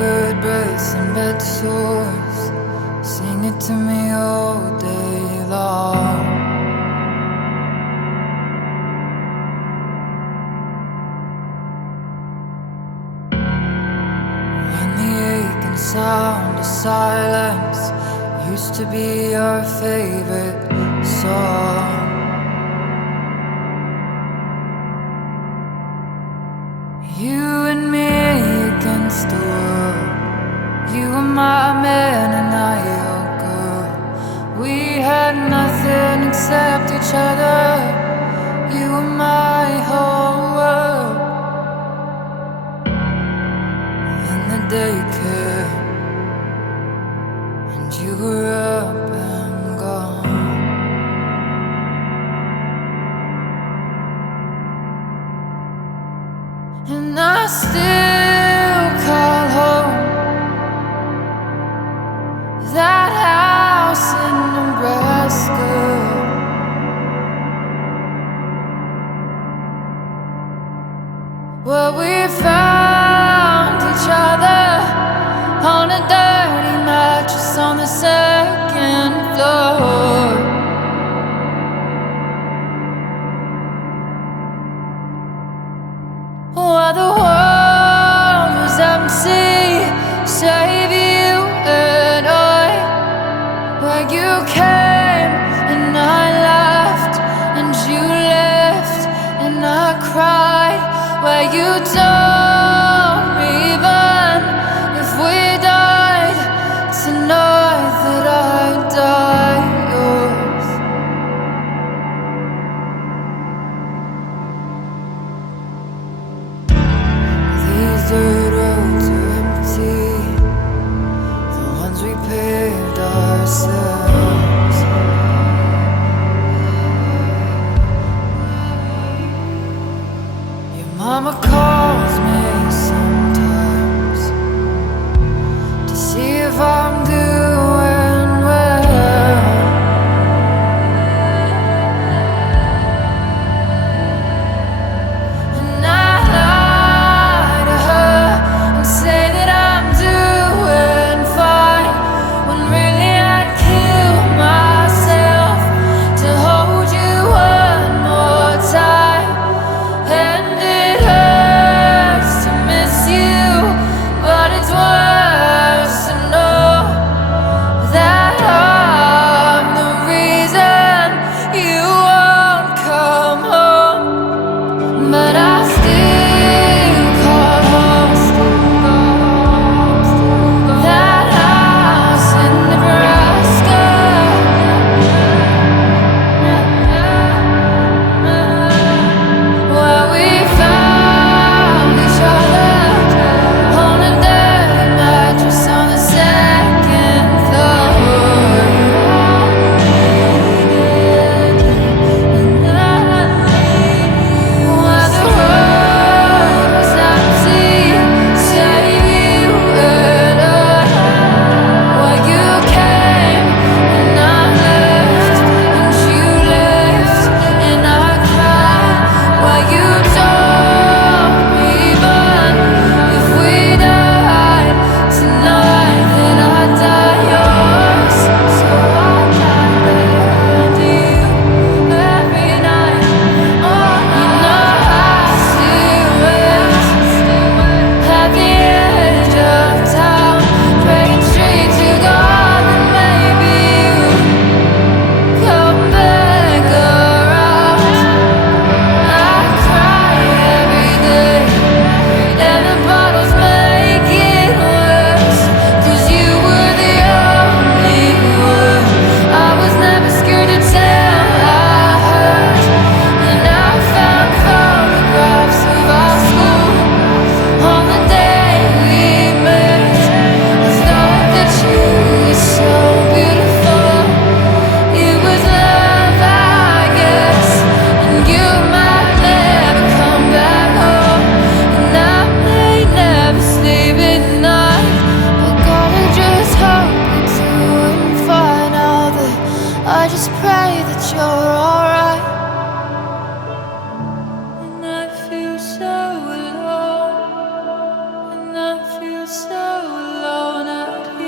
bird breaths and bed sores, sing it to me all day long. When the aching sound of silence used to be your favorite song, you and me against the world. You were my man and I your girl. We had nothing except each other. You were my whole world. Then the day came and you were up and gone. And I still call home that house in Nebraska, where we found each other on a dirty mattress on the second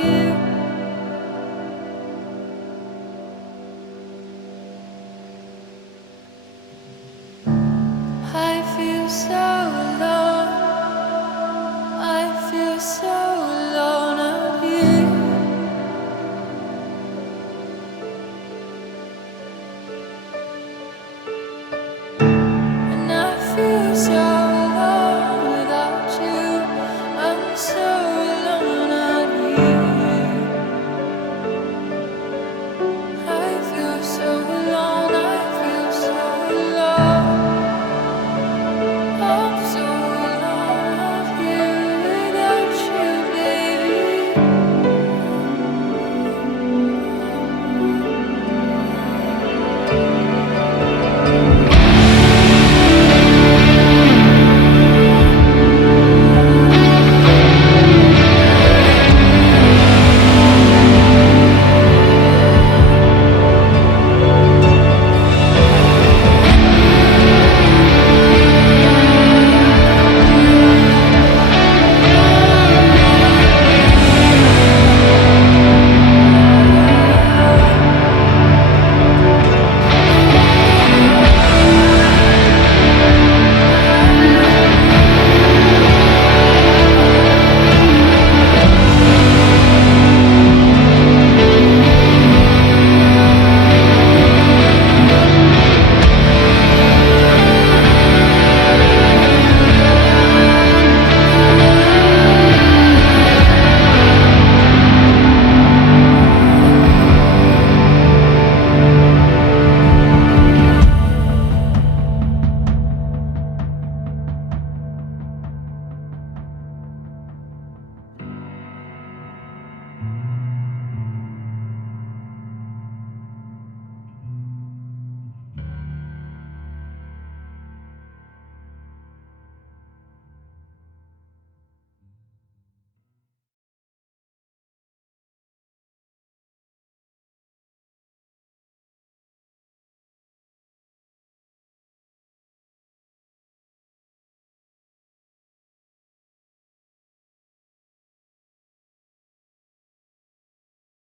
you.